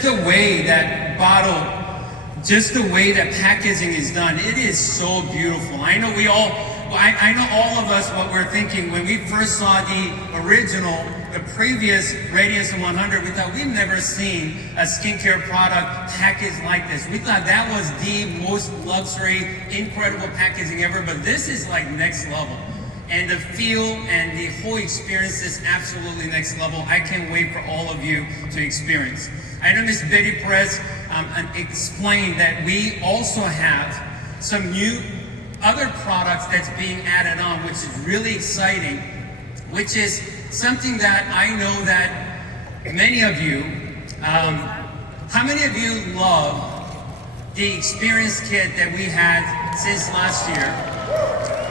just the way that just the way that packaging is done, it is so beautiful. I know I know all of us what we're thinking when we first saw the previous Radiance 100, we thought we've never seen a skincare product packaged like this. We thought that was the most luxury, incredible packaging ever, but this is like next level. And the feel and the whole experience is absolutely next level. I can't wait for all of you to experience. I know Ms. Betty Perez explained that we also have some new other products that's being added on, which is really exciting, which is something that I know that many of you, how many of you love the Experience Kit that we had since last year?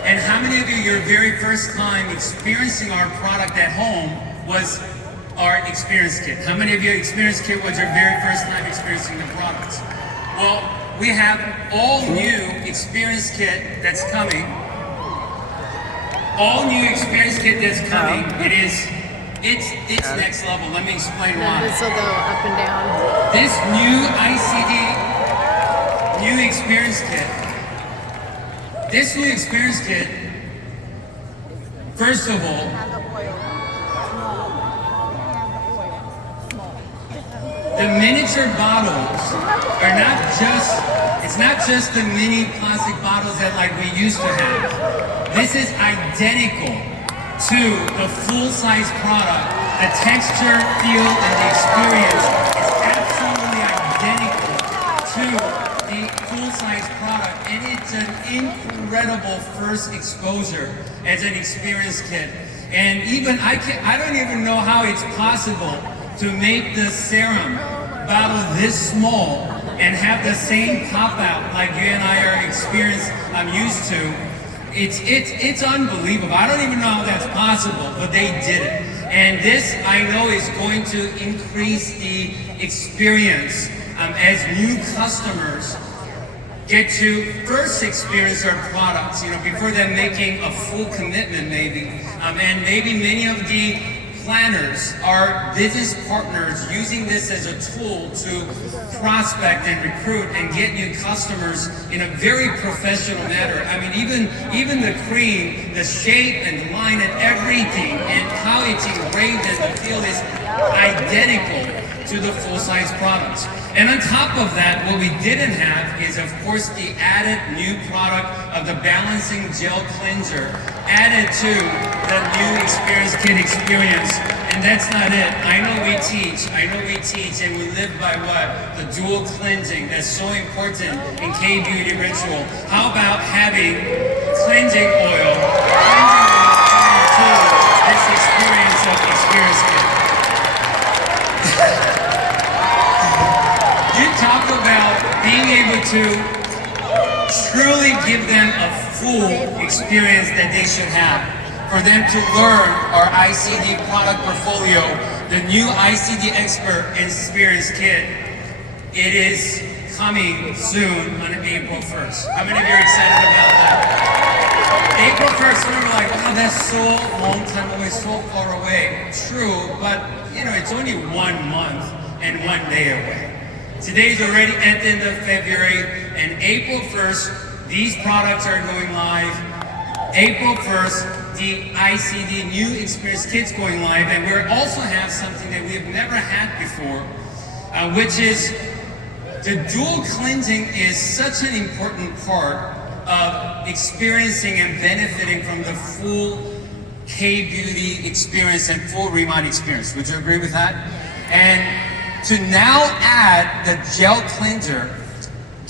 And how many of you, your very first time experiencing our product at home was our Experience Kit? How many of you Experience Kit was your very first time experiencing the products? Well, we have all new Experience Kit that's coming. All new Experience Kit that's coming. It's next level. Let me explain why. This will go up and down. This new new Experience Kit. This new Experience Kit, first of all, the miniature bottles are it's not just the mini plastic bottles that like we used to have. This is identical to the full-size product. The texture, feel, and the experience is absolutely identical to the full-size product, and it's an incredible first exposure as an Experience Kit. And even I don't even know how it's possible to make the serum bottle this small and have the same pop out like you and I are used to. It's unbelievable. I don't even know how that's possible, but they did it. And this, I know, is going to increase the experience as new customers get to first experience our products, before them making a full commitment maybe. And maybe many of the planners are business partners using this as a tool to prospect and recruit and get new customers in a very professional manner. I mean, even the cream, the shape and the line and everything, and how it's engraved and the feel is identical to the full-size products. And on top of that, what we didn't have is, of course, the added new product of the Balancing Gel Cleanser added to the new Experience Kit experience. And that's not it. I know we teach, and we live by what? The dual cleansing that's so important in K-Beauty ritual. How about having cleansing oil to this experience of Experience Kit? You talk about being able to truly give them a full experience that they should have. For them to learn our ICD product portfolio, the new ICD Experience Kit, it is coming soon on April 1st. How many of you are excited about that? April 1st, and we're like, oh, that's so long time away, so far away. True, but it's only 1 month and 1 day away. Today's already at the end of February, and April 1st, these products are going live. April 1st, the ICD new Experience Kit's going live, and we also have something that we've never had before, which is the dual cleansing is such an important part of experiencing and benefiting from the full K-Beauty experience and full Remod experience. Would you agree with that? And to now add the gel cleanser,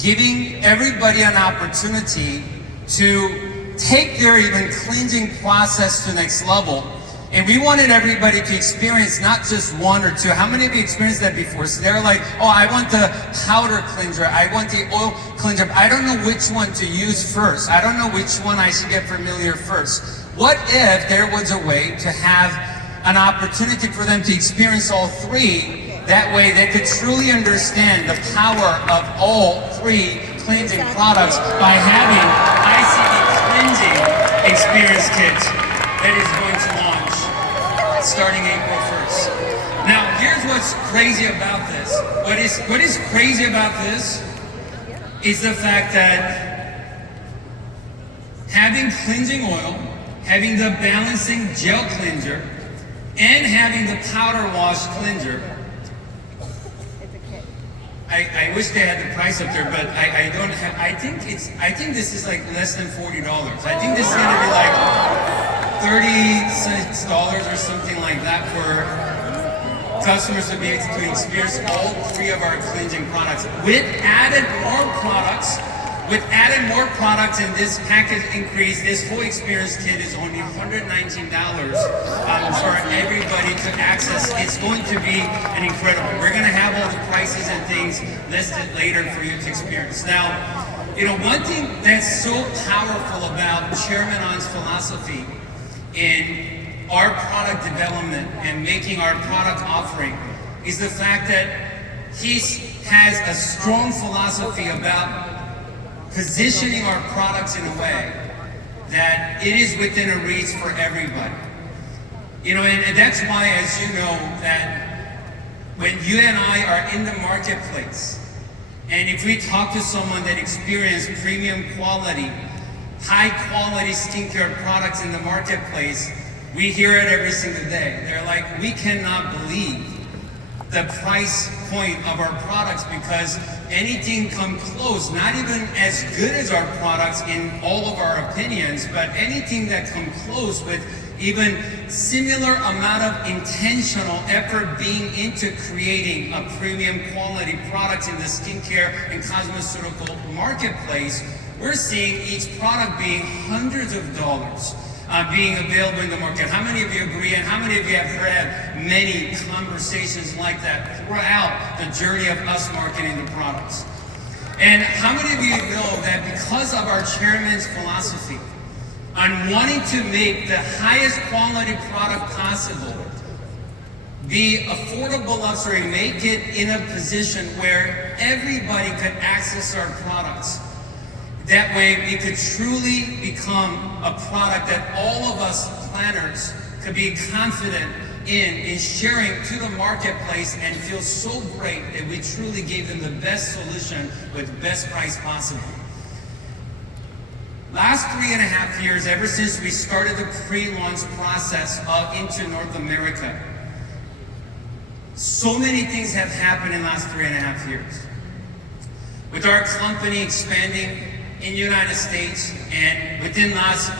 giving everybody an opportunity to take their even cleansing process to the next level. And we wanted everybody to experience not just 1 or 2. How many of you experienced that before? So they're like, oh, I want the powder cleanser. I want the oil cleanser. I don't know which one to use first. I don't know which one I should get familiar first. What if there was a way to have an opportunity for them to experience all 3? That way they could truly understand the power of all 3 cleansing products by having ICD Cleansing Experience Kit that is going to launch starting April 1st. Now, here's what's crazy about this. What is crazy about this is the fact that having cleansing oil, having the balancing gel cleanser, and having the powder wash cleanser. I wish they had the price up there, but I don't have. I think this is like less than $40. I think this is gonna be like $36 or something like that for customers to be able to experience all three of our cleansing products. With added more products in this package increase, this whole experience kit is only $119 for everybody to access. It's going to be an incredible. We're going to have all the prices and things listed later for you to experience. Now, one thing that's so powerful about Chairman On's philosophy in our product development and making our product offering is the fact that he has a strong philosophy about positioning our products in a way that it is within a reach for everybody. And that's why, as you know, that when you and I are in the marketplace, and if we talk to someone that experienced premium quality, high quality skincare products in the marketplace, we hear it every single day. They're like, we cannot believe the price point of our products, because anything come close, not even as good as our products in all of our opinions, but anything that come close with even similar amount of intentional effort being into creating a premium quality product in the skincare and cosmeceutical marketplace, we're seeing each product being hundreds of dollars. Being available in the market. How many of you agree, and how many of you have had many conversations like that throughout the journey of us marketing the products? And how many of you know that because of our chairman's philosophy on wanting to make the highest quality product possible, be affordable luxury, make it in a position where everybody could access our products. That way we could truly become a product that all of us planners could be confident in sharing to the marketplace and feel so great that we truly gave them the best solution with the best price possible. Last 3.5 years, ever since we started the pre-launch process into North America, so many things have happened in the last 3.5 years. With our company expanding in the United States, and within the last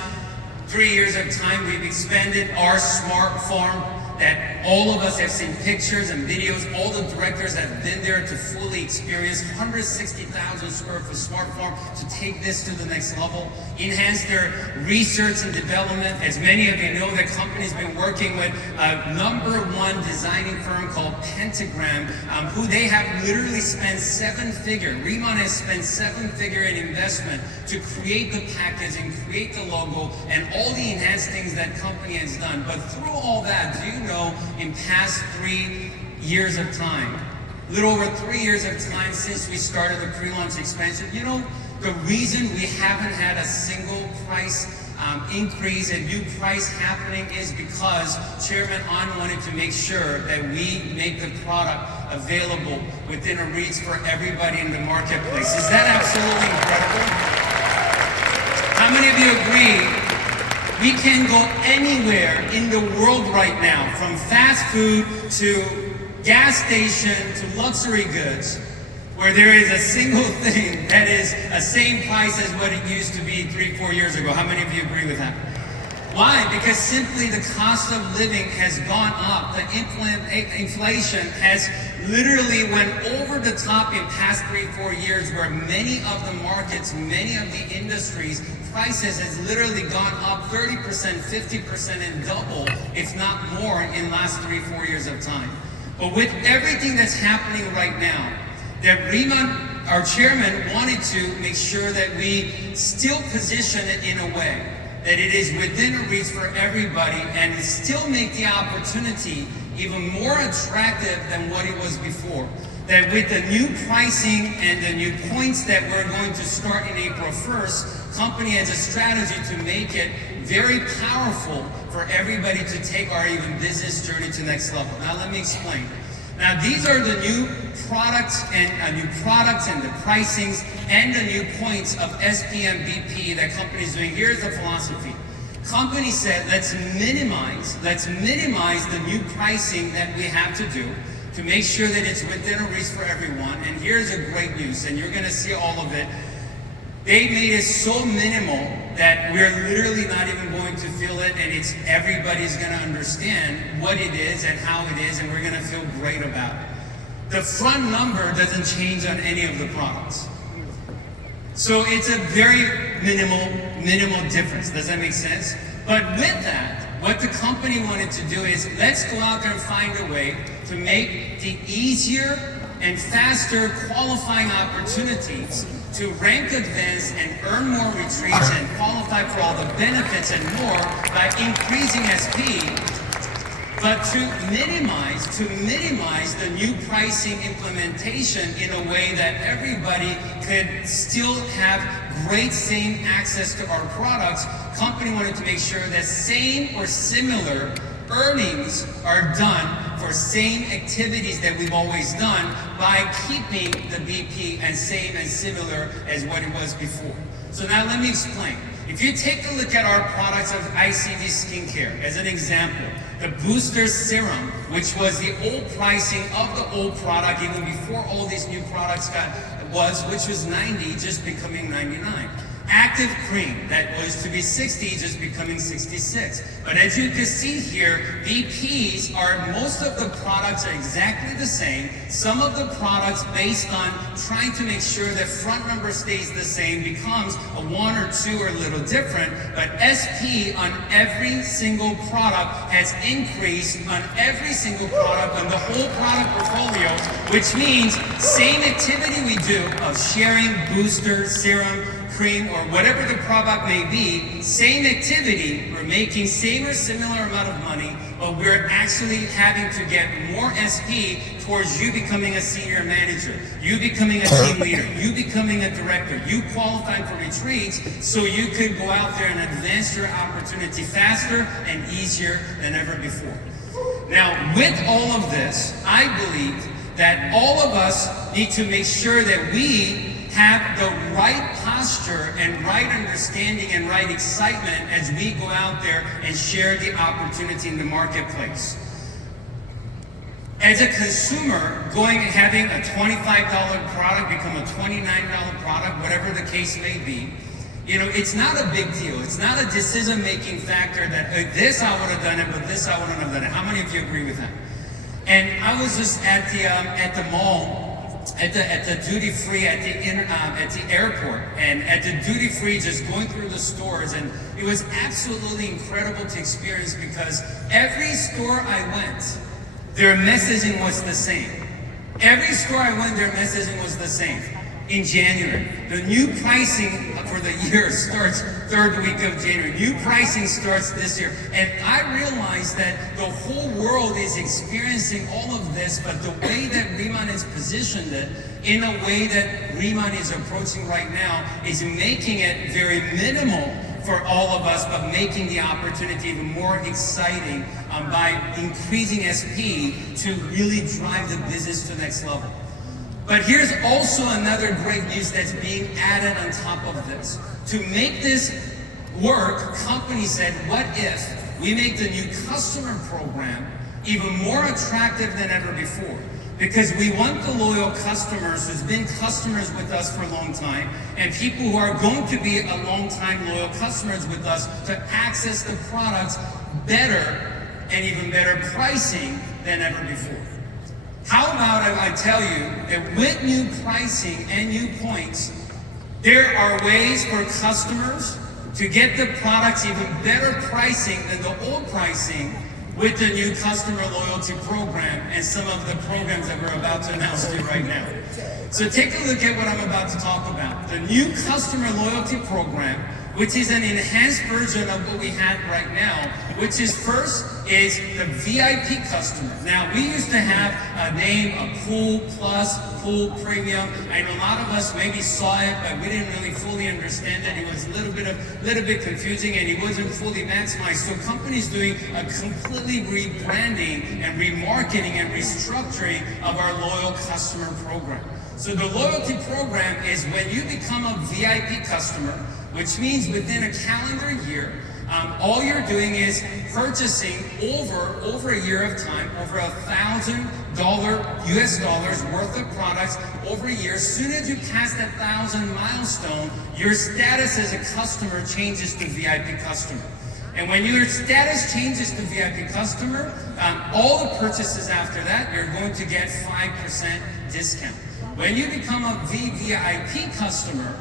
3 years of time, we've expanded our smart farm that all of us have seen pictures and videos. All the directors have been there to fully experience 160,000 square foot smart farm to take this to the next level, enhance their research and development. As many of you know, the company's been working with a #1 designing firm called Pentagram, who they have literally spent Remon has spent seven-figure in investment to create the packaging, create the logo, and all the enhanced things that company has done. But through all that, do you know, in past 3 years of time, a little over 3 years of time since we started the pre-launch expansion, you know, the reason we haven't had a single price increase, a new price happening, is because Chairman On wanted to make sure that we make the product available within a reach for everybody in the marketplace. Is that absolutely incredible? How many of you agree we can go anywhere in the world right now, from fast food to gas station to luxury goods, where there is a single thing that is the same price as what it used to be 3-4 years ago? How many of you agree with that? Why? Because simply the cost of living has gone up. The inflation has literally went over the top in past 3-4 years, where many of the markets, many of the industries, prices has literally gone up 30%, 50%, and double, if not more, in the last 3-4 years of time. But with everything that's happening right now, that Remon, our chairman, wanted to make sure that we still position it in a way that it is within a reach for everybody, and still make the opportunity even more attractive than what it was before. That with the new pricing and the new points that we're going to start in April 1st, company has a strategy to make it very powerful for everybody to take our even business journey to the next level. Now let me explain. Now these are the new products and the pricings and the new points of SPM BP that company is doing. Here's the philosophy. Company said, let's minimize the new pricing that we have to do to make sure that it's within a reach for everyone. And here's a great news, and you're gonna see all of it. They made it so minimal that we're literally not even going to feel it, and everybody's gonna understand what it is and how it is, and we're gonna feel great about it. The front number doesn't change on any of the products. So it's a very minimal difference. Does that make sense? But with that, what the company wanted to do is, let's go out there and find a way to make the easier and faster qualifying opportunities to rank advance and earn more retreats and qualify for all the benefits and more by increasing SP, but to minimize the new pricing implementation in a way that everybody could still have great same access to our products. Company wanted to make sure that same or similar earnings are done for same activities that we've always done by keeping the BP and same and similar as what it was before. So now let me explain. If you take a look at our products of ICD Skincare, as an example, the Booster Serum, which was the old pricing of the old product, even before all these new products which was 90, just becoming 99. Active Cream, that was to be 60, just becoming 66. But as you can see here, BPs most of the products are exactly the same. Some of the products, based on trying to make sure that front number stays the same, becomes a 1 or 2 or a little different. But SP on every single product has increased on every single product on the whole product portfolio, which means same activity we do of sharing booster, serum, cream, or whatever the product may be, same activity, we're making same or similar amount of money, but we're actually having to get more SP towards you becoming a senior manager, you becoming a team leader, you becoming a director, you qualifying for retreats, so you could go out there and advance your opportunity faster and easier than ever before. Now, with all of this, I believe that all of us need to make sure that we have the right posture and right understanding and right excitement as we go out there and share the opportunity in the marketplace. As a consumer, having a $25 product become a $29 product, whatever the case may be, it's not a big deal. It's not a decision-making factor that this I would have done it, but this I wouldn't have done it. How many of you agree with that? And I was just at the mall, at the duty free at the airport, and at the duty free, just going through the stores, and it was absolutely incredible to experience because every store I went, their messaging was the same. Every store I went, their messaging was the same. In January, the new pricing for the year starts third week of January. New pricing starts this year. And I realized that the whole world is experiencing all of this, but the way that Riemann has positioned it, in a way that Riemann is approaching right now, is making it very minimal for all of us, but making the opportunity even more exciting by increasing SP to really drive the business to the next level. But here's also another great news that's being added on top of this. To make this work, company said, what if we make the new customer program even more attractive than ever before? Because we want the loyal customers who's been customers with us for a long time, and people who are going to be a long time loyal customers with us, to access the products better and even better pricing than ever before. How about if I tell you that with new pricing and new points, there are ways for customers to get the products even better pricing than the old pricing with the new customer loyalty program and some of the programs that we're about to announce to you right now. So take a look at what I'm about to talk about. The new customer loyalty program, which is an enhanced version of what we had right now, which is first is the VIP customer. Now, we used to have a name, a Pool Plus, Pool Premium, and a lot of us maybe saw it, but we didn't really fully understand it. It was a little bit confusing, and it wasn't fully maximized. So companies doing a completely rebranding and remarketing and restructuring of our loyal customer program. So the loyalty program is when you become a VIP customer, which means within a calendar year, all you're doing is purchasing over a year of time, over $1,000 US dollars worth of products over a year. As soon as you pass that 1,000 milestone, your status as a customer changes to VIP customer. And when your status changes to VIP customer, all the purchases after that, you're going to get 5% discount. When you become a VVIP customer,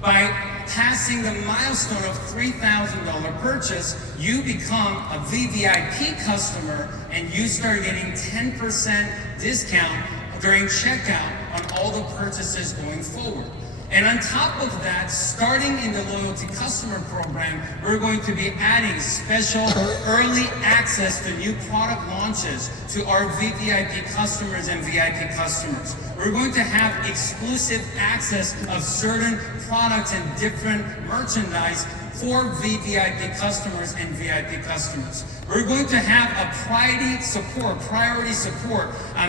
by passing the milestone of $3,000 purchase, you become a VVIP customer and you start getting 10% discount during checkout on all the purchases going forward. And on top of that, starting in the loyalty customer program, we're going to be adding special early access to new product launches to our VVIP customers and VIP customers. We're going to have exclusive access of certain products and different merchandise for VVIP customers and VIP customers. We're going to have a priority support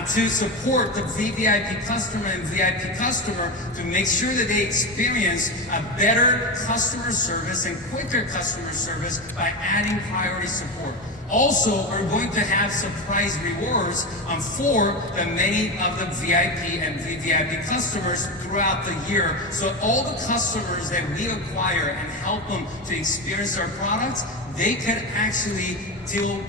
to support the VVIP customer and VIP customer to make sure that they experience a better customer service and quicker customer service by adding priority support. Also, we're going to have surprise rewards for the many of the VIP and VVIP customers throughout the year. So all the customers that we acquire and help them to experience our products, they can actually feel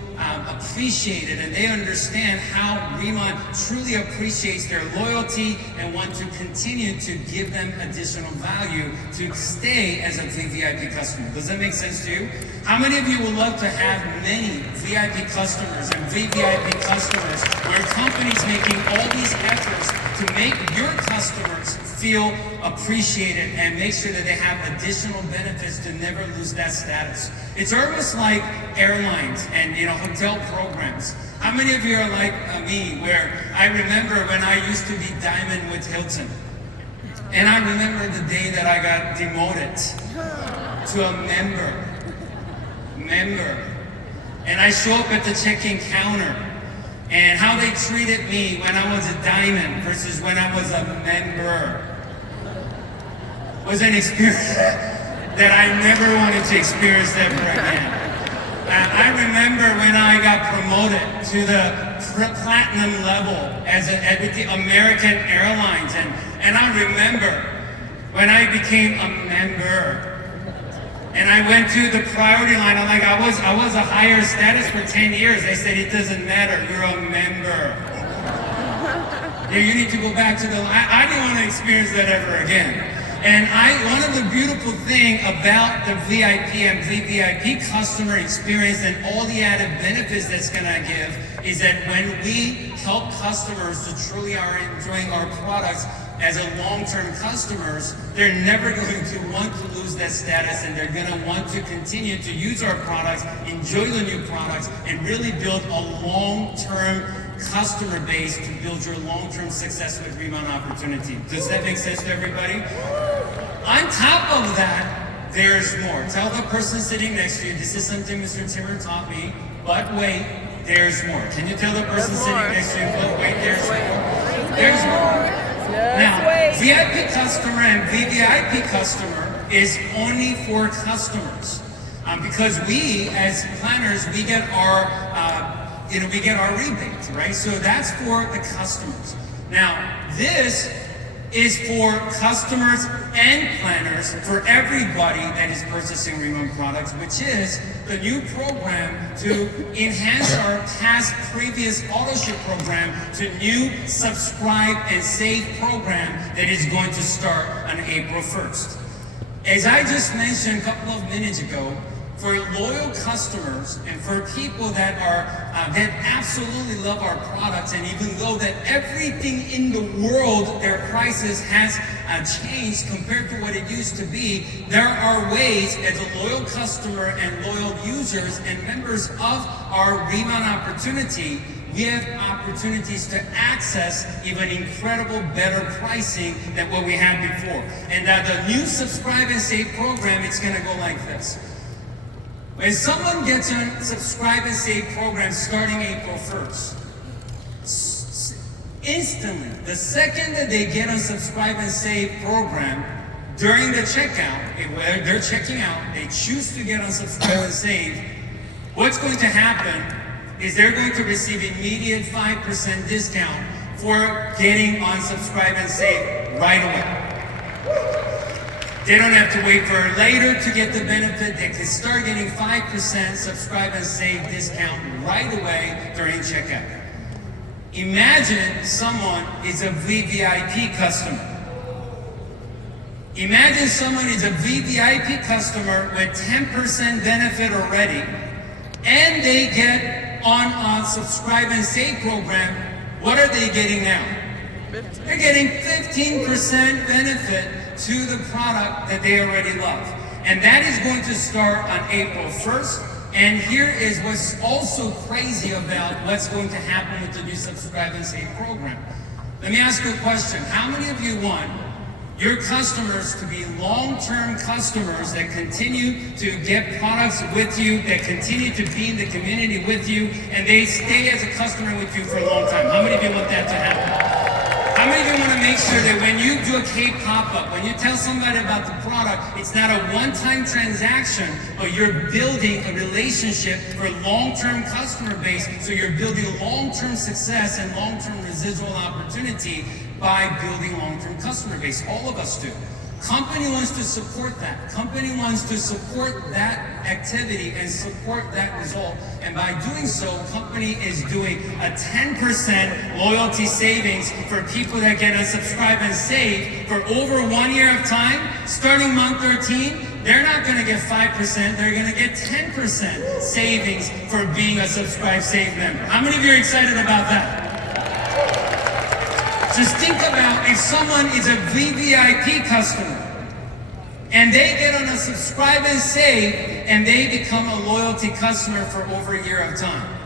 appreciated, and they understand how Remon truly appreciates their loyalty and want to continue to give them additional value to stay as a VVIP customer. Does that make sense to you? How many of you would love to have many VIP customers and VVIP customers where companies making all these efforts to make your customers feel appreciated and make sure that they have additional benefits to never lose that status? It's almost like airlines and hotel programs. How many of you are like me, where I remember when I used to be Diamond with Hilton, and I remember the day that I got demoted to a member, and I show up at the check-in counter, and how they treated me when I was a Diamond versus when I was a member was an experience that I never wanted to experience ever again. I remember when I got promoted to the platinum level with the American Airlines, and I remember when I became a member, and I went to the priority line. I'm like, I was a higher status for 10 years. They said, it doesn't matter, you're a member. You need to go back to the line. I didn't want to experience that ever again. And one of the beautiful things about the VIP and VVIP customer experience and all the added benefits that's gonna give is that when we help customers to truly are enjoying our products as a long-term customers, they're never going to want to lose that status, and they're gonna want to continue to use our products, enjoy the new products, and really build a long-term customer base to build your long-term success with Remon opportunity. Does that make sense to everybody? On top of that, there's more. Tell the person sitting next to you, this is something Mr. Timmer taught me, but wait, there's more. Can you tell the person sitting next to you, but wait, there's more? There's more. Now, VIP customer and VVIP customer is only for customers. Because we, as planners, we get our rebates, right? So that's for the customers. Now, this is for customers and planners, for everybody that is purchasing Remon products, which is the new program to enhance our previous AutoShip program to new subscribe and save program that is going to start on April 1st. As I just mentioned a couple of minutes ago, for loyal customers and for people that that absolutely love our products, and even though that everything in the world, their prices has changed compared to what it used to be, there are ways as a loyal customer and loyal users and members of our Remount opportunity, we have opportunities to access even incredible better pricing than what we had before. And the new Subscribe and Save program, it's going to go like this. When someone gets on Subscribe and Save program starting April 1st, instantly, the second that they get on Subscribe and Save program, during the checkout, where they're checking out, they choose to get on Subscribe and Save, what's going to happen is they're going to receive immediate 5% discount for getting on Subscribe and Save right away. They don't have to wait for later to get the benefit. They can start getting 5% Subscribe and Save discount right away during checkout. Imagine someone is a VVIP customer. Imagine someone is a VVIP customer with 10% benefit already, and they get on a Subscribe and Save program. What are they getting now? They're getting 15% benefit to the product that they already love. And that is going to start on April 1st. And here is what's also crazy about what's going to happen with the new Subscribe and Save program. Let me ask you a question. How many of you want your customers to be long-term customers that continue to get products with you, that continue to be in the community with you, and they stay as a customer with you for a long time? How many of you want that to happen? How many of you want to make sure that when you do a K pop-up, when you tell somebody about the product, it's not a one-time transaction, but you're building a relationship for long-term customer base, so you're building long-term success and long-term residual opportunity by building long-term customer base. All of us do. Company wants to support that. Company wants to support that activity and support that result. And by doing so, company is doing a 10% loyalty savings for people that get a Subscribe and Save for over 1 year of time. Starting month 13, they're not going to get 5%, they're going to get 10% savings for being a Subscribe Save member. How many of you are excited about that? Just think about if someone is a VVIP customer and they get on a Subscribe and Save and they become a loyalty customer for over a year of time.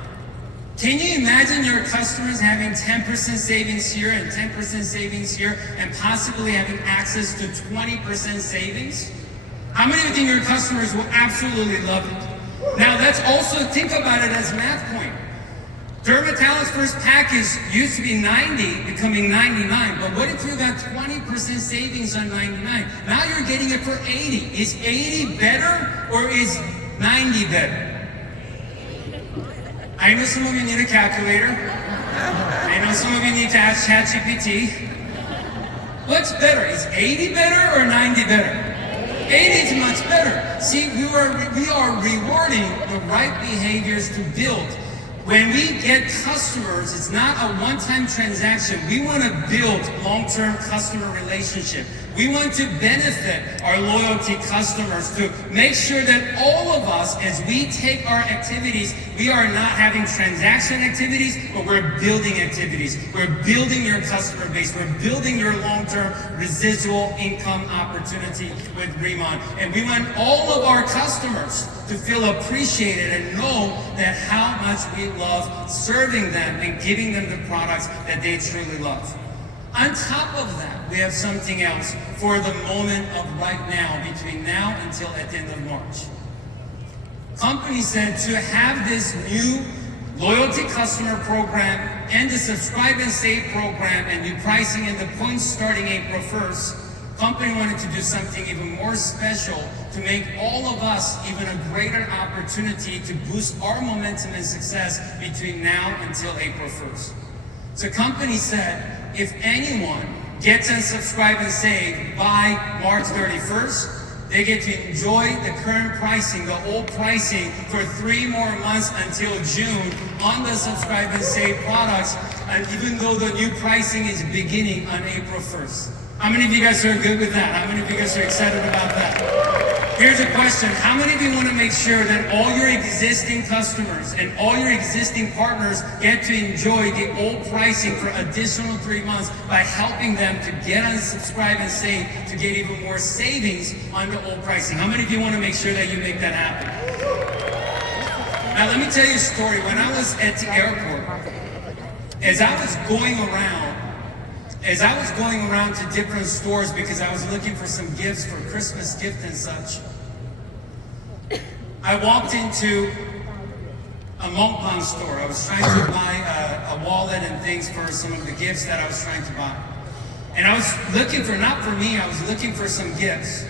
Can you imagine your customers having 10% savings here and 10% savings here and possibly having access to 20% savings? How many of you think your customers will absolutely love it? Now let's also think about it as a math point. Dermatalis first package used to be 90, becoming 99. But what if you got 20% savings on 99? Now you're getting it for 80. Is 80 better or is 90 better? I know some of you need a calculator. I know some of you need to ask ChatGPT. What's better? Is 80 better or 90 better? 80 is much better. See, we are rewarding the right behaviors to build. When we get customers, it's not a one-time transaction. We want to build long-term customer relationship. We want to benefit our loyalty customers to make sure that all of us, as we take our activities, we are not having transaction activities, but we're building activities. We're building your customer base. We're building your long-term residual income opportunity with Remount. And we want all of our customers to feel appreciated and know that how much we love serving them and giving them the products that they truly love. On top of that, we have something else for the moment of right now, between now until at the end of March. Company said to have this new loyalty customer program and the Subscribe and Save program and new pricing and the points starting April 1st, company wanted to do something even more special to make all of us even a greater opportunity to boost our momentum and success between now until April 1st. So company said, if anyone gets on Subscribe and Save by March 31st, they get to enjoy the current pricing, the old pricing, for 3 more months until June on the Subscribe and Save products even though the new pricing is beginning on April 1st. How many of you guys are good with that? How many of you guys are excited about that? Here's a question. How many of you want to make sure that all your existing customers and all your existing partners get to enjoy the old pricing for additional 3 months by helping them to get on subscribe and save to get even more savings on the old pricing? How many of you want to make sure that you make that happen? Now let me tell you a story. When I was at the airport, as I was going around to different stores because I was looking for some gifts for Christmas gift and such, I walked into a Montblanc store. I was trying to buy a wallet and things for some of the gifts that I was trying to buy. And I was looking for, not for me, I was looking for some gifts.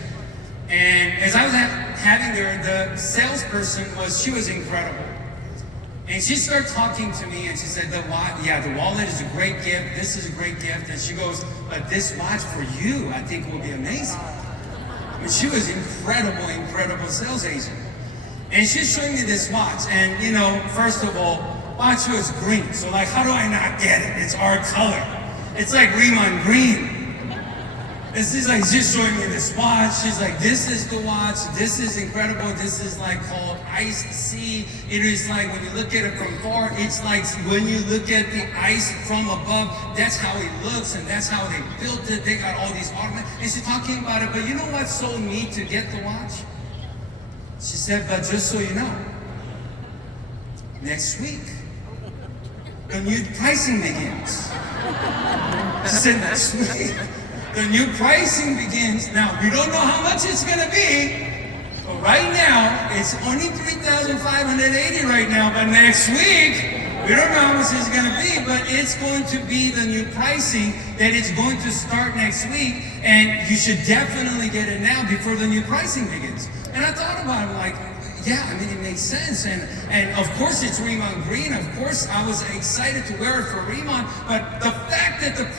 And as I was having there, the salesperson she was incredible. And she started talking to me and she said, the wallet is a great gift. This is a great gift. And she goes, but this watch for you, I think will be amazing. I mean, she was incredible sales agent. And she's showing me this watch. And first of all, watch was green. So like, how do I not get it? It's our color. It's like Riemann green. And she's like, she's showing me this watch. She's like, this is the watch. This is incredible. This is like called iced sea. It is like when you look at it from far, it's like when you look at the ice from above, that's how it looks and that's how they built it. They got all these ornaments. And she's talking about it, but you know what's so neat to get the watch? She said, but just so you know, next week, the new pricing begins. She said, next week. The new pricing begins. Now, we don't know how much it's going to be, but right now, it's only $3,580 right now, but next week, we don't know how much it's going to be, but it's going to be the new pricing that is going to start next week, and you should definitely get it now before the new pricing begins. And I thought about it, like, yeah, I mean, it makes sense. And of course it's Riemann green. Of course I was excited to wear it for Riemann. But the fact that the new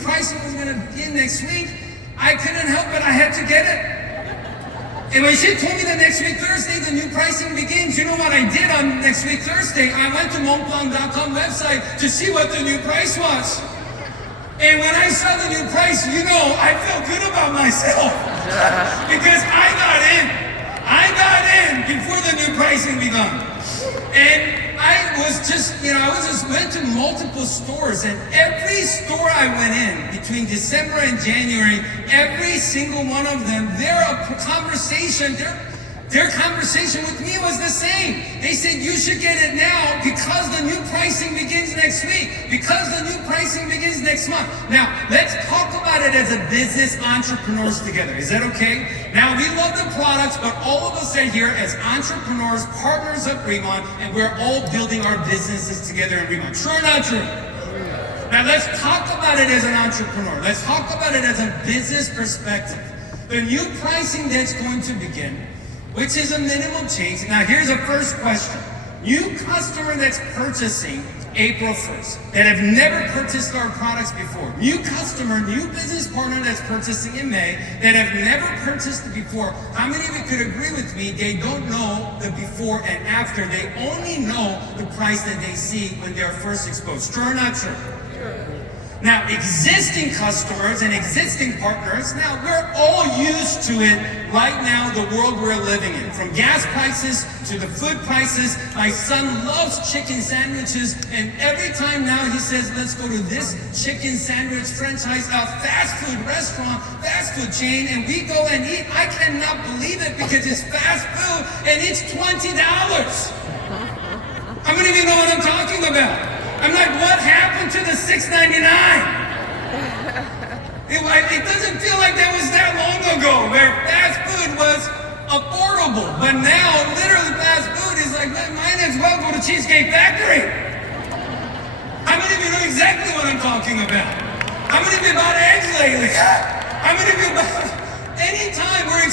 pricing was going to begin next week, I couldn't help it. I had to get it. And when she told me that next week, Thursday, the new pricing begins, you know what I did on next week, Thursday? I went to Montblanc.com website to see what the new price was. And when I saw the new price, I felt good about myself. Because I got in before the new pricing began. And I went to multiple stores, and every store I went in between December and January, every single one of them, their conversation with me was the same. They said, you should get it now because the new pricing begins next week, because the new pricing begins next month. Now, let's talk about it as a business entrepreneurs together. Is that okay? Now, we love the products, but all of us are here as entrepreneurs, partners of Riemann, and we're all building our businesses together in Riemann. True or not true? Now, let's talk about it as an entrepreneur. Let's talk about it as a business perspective. The new pricing that's going to begin, which is a minimum change. Now, here's a first question. New customer that's purchasing April 1st, that have never purchased our products before. New customer, new business partner that's purchasing in May, that have never purchased it before. How many of you could agree with me? They don't know the before and after. They only know the price that they see when they're first exposed. True or not true? Now, existing customers and existing partners, now we're all used to it right now, the world we're living in. From gas prices to the food prices. My son loves chicken sandwiches, and every time now he says, let's go to this chicken sandwich franchise, fast food restaurant, fast food chain, and we go and eat. I cannot believe it because it's fast food and it's $20. How many of you know what I'm talking about? I'm like, what happened to the $6.99? It doesn't feel like that was that long ago where fast food was affordable. But now, literally, fast food is like, might as well go to Cheesecake Factory. How many of you know exactly what I'm talking about? How many of you bought eggs lately? How many of you bought... Anytime we're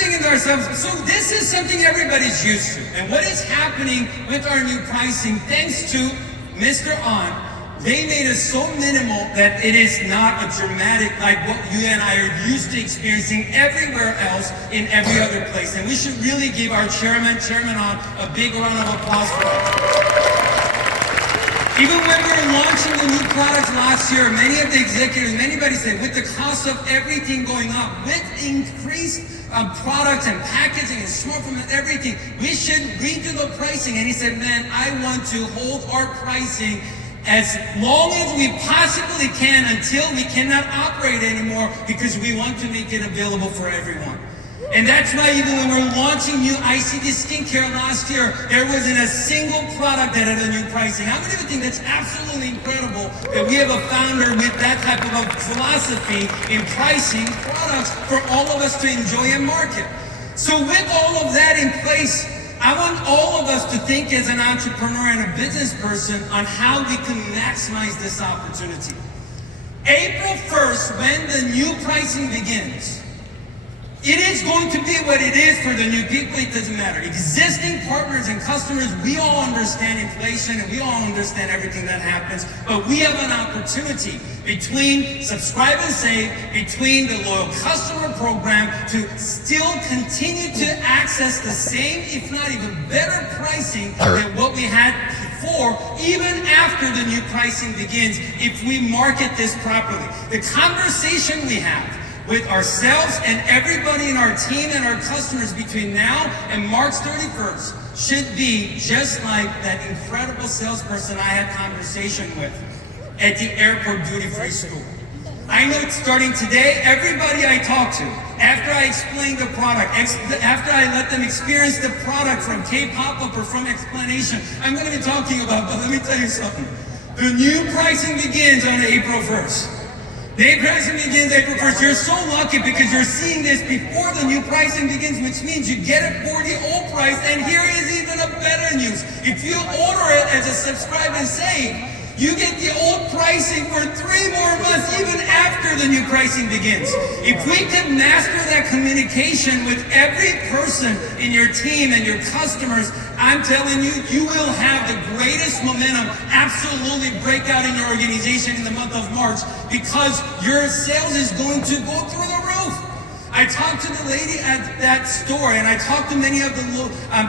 thinking to ourselves, so this is something everybody's used to. And what is happening with our new pricing, thanks to Mr. On, they made us so minimal that it is not a dramatic like what you and I are used to experiencing everywhere else in every other place. And we should really give our Chairman On, a big round of applause for that. Even when we were launching the new products last year, many of the executives, anybody said, with the cost of everything going up, with increased products and packaging and smartphone and everything, we should redo the pricing. And he said, man, I want to hold our pricing as long as we possibly can until we cannot operate anymore, because we want to make it available for everyone. And that's why even when we were launching new ICD skincare last year, there wasn't a single product that had a new pricing. How many of you think that's absolutely incredible that we have a founder with that type of a philosophy in pricing products for all of us to enjoy and market? So with all of that in place, I want all of us to think as an entrepreneur and a business person on how we can maximize this opportunity. April 1st, when the new pricing begins, it is going to be what it is for the new people. It doesn't matter. Existing partners and customers, we all understand inflation and we all understand everything that happens, but we have an opportunity between Subscribe and Save, between the loyal customer program, to still continue to access the same, if not even better pricing than what we had before, even after the new pricing begins, if we market this properly. The conversation we have with ourselves and everybody in our team and our customers between now and March 31st should be just like that incredible salesperson I had conversation with at the airport duty-free store. I know starting today, everybody I talk to, after I explain the product, after I let them experience the product from K-pop-up or from explanation, I'm going to be talking about, but let me tell you something. The new pricing begins on April 1st. The pricing begins April 1st. You're so lucky because you're seeing this before the new pricing begins, which means you get it for the old price. And here is even a better news. If you order it as a Subscribe and Save, you get the old pricing for 3 more months, even after the new pricing begins. If we can master that communication with every person in your team and your customers, I'm telling you, you will have the greatest momentum absolutely break out in your organization in the month of March, because your sales is going to go through the roof. I talked to the lady at that store, and I talked to many of the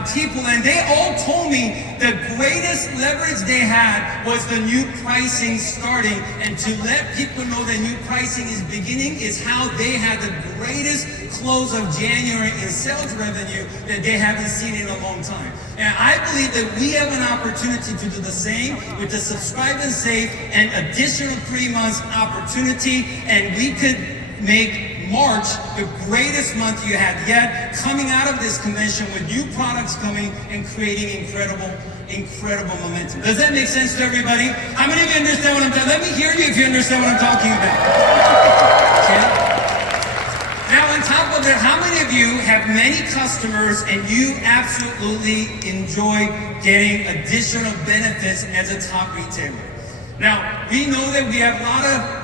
people, and they all told me the greatest leverage they had was the new pricing starting, and to let people know the new pricing is beginning is how they had the greatest close of January in sales revenue that they haven't seen in a long time. And I believe that we have an opportunity to do the same with the Subscribe and Save, an additional 3 months opportunity, and we could make March the greatest month you had yet, coming out of this convention with new products coming and creating incredible momentum. Does that make sense to everybody? How many of you understand what I'm talking about? Let me hear you if you understand what I'm talking about. Okay? Now, on top of that, how many of you have many customers and you absolutely enjoy getting additional benefits as a top retailer? Now, we know that we have a lot of